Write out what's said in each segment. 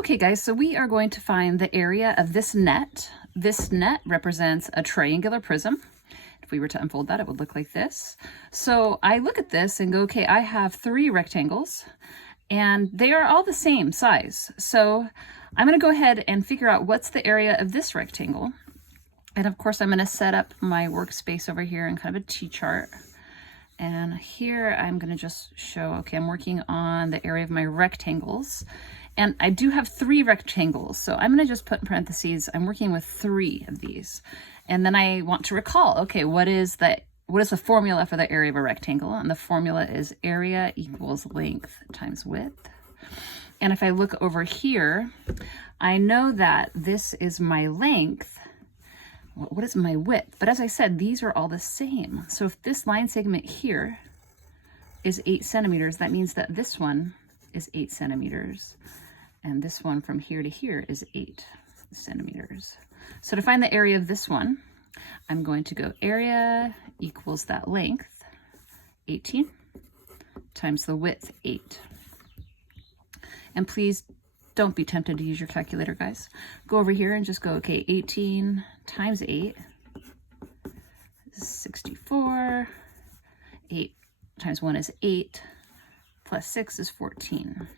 Okay guys, so we are going to find the area of this net. This net represents a triangular prism. If we were to unfold that, it would look like this. So I look at this and go, okay, I have 3 rectangles and they are all the same size. So I'm gonna go ahead and figure out what's the area of this rectangle. And of course, I'm gonna set up my workspace over here in kind of a T-chart. And here I'm gonna just show, okay, I'm working on the area of my rectangles. And I do have 3 rectangles, so I'm gonna just put in parentheses, I'm working with 3 of these. And then I want to recall, okay, what is the formula for the area of a rectangle? And the formula is area equals length times width. And if I look over here, I know that this is my length. What is my width? But as I said, these are all the same. So if this line segment here is 8 centimeters, that means that this one is 8 centimeters. And this one from here to here is 8 centimeters. So to find the area of this one, I'm going to go area equals that length, 18, times the width, 8. And please don't be tempted to use your calculator, guys. Go over here and just go, okay, 18 times 8 is 64. 8 times 1 is 8, plus 6 is 14.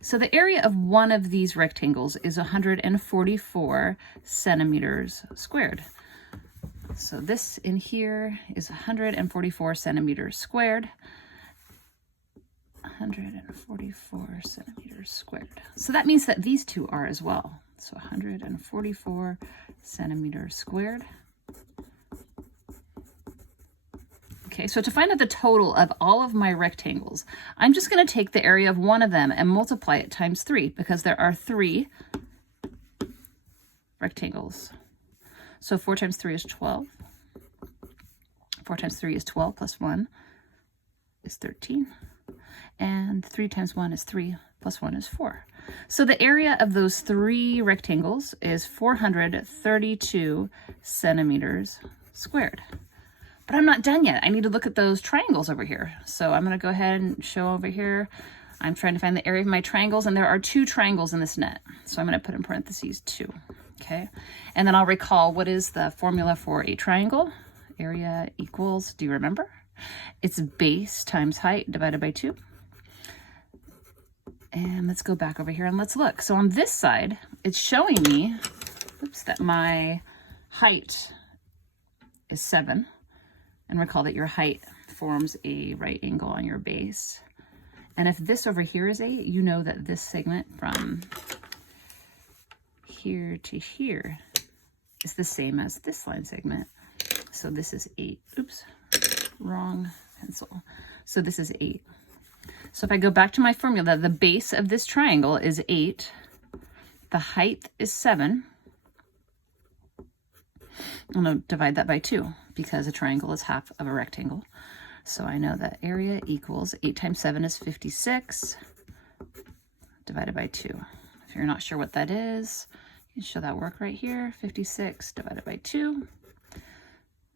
So the area of one of these rectangles is 144 centimeters squared. So this in here is 144 centimeters squared. 144 centimeters squared. So that means that these two are as well. So 144 centimeters squared. Okay, so to find out the total of all of my rectangles, I'm just going to take the area of one of them and multiply it times 3 because there are 3 rectangles. So 4 times 3 is 12. 4 times 3 is 12 plus 1 is 13. And 3 times 1 is 3 plus 1 is 4. So the area of those 3 rectangles is 432 centimeters squared. But I'm not done yet. I need to look at those triangles over here. So I'm going to go ahead and show over here. I'm trying to find the area of my triangles, and there are 2 triangles in this net. So I'm going to put in parentheses 2. Okay. And then I'll recall, what is the formula for a triangle? Area equals, do you remember? It's base times height divided by 2. And let's go back over here and let's look. So on this side, it's showing me, that my height is 7. And recall that your height forms a right angle on your base. And if this over here is 8, you know that this segment from here to here is the same as this line segment. So this is 8. Oops, wrong pencil. So this is 8. So if I go back to my formula, the base of this triangle is 8. The height is 7. I'm going to divide that by 2 because a triangle is half of a rectangle. So I know that area equals 8 times 7 is 56 divided by 2. If you're not sure what that is, you can show that work right here. 56 divided by 2.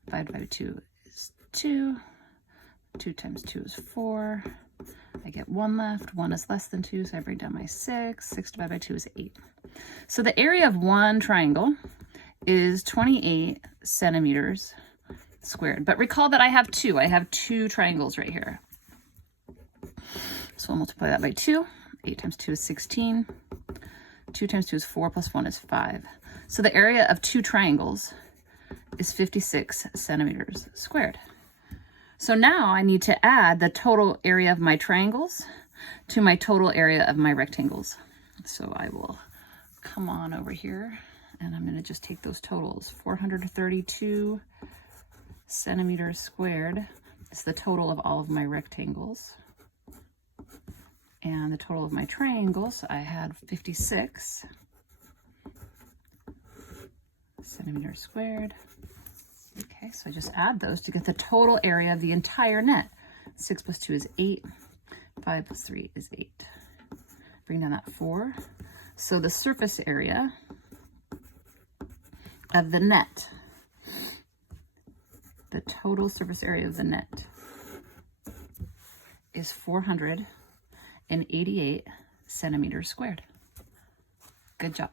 Divided by 2 is 2. 2 times 2 is 4. I get 1 left. 1 is less than 2, so I bring down my 6. 6 divided by 2 is 8. So the area of one triangle is 28 centimeters squared. But recall that I have 2. I have 2 triangles right here. So we'll multiply that by 2. 8 times 2 is 16. 2 times 2 is 4 plus 1 is 5. So the area of 2 triangles is 56 centimeters squared. So now I need to add the total area of my triangles to my total area of my rectangles. So I will come on over here and I'm going to just take those totals. 432 centimeters squared is the total of all of my rectangles. And the total of my triangles, I had 56 centimeters squared. Okay, so I just add those to get the total area of the entire net. 6 plus 2 is 8. 5 plus 3 is 8. Bring down that 4. So the surface area of the net, the total surface area of the net is 488 centimeters squared. Good job.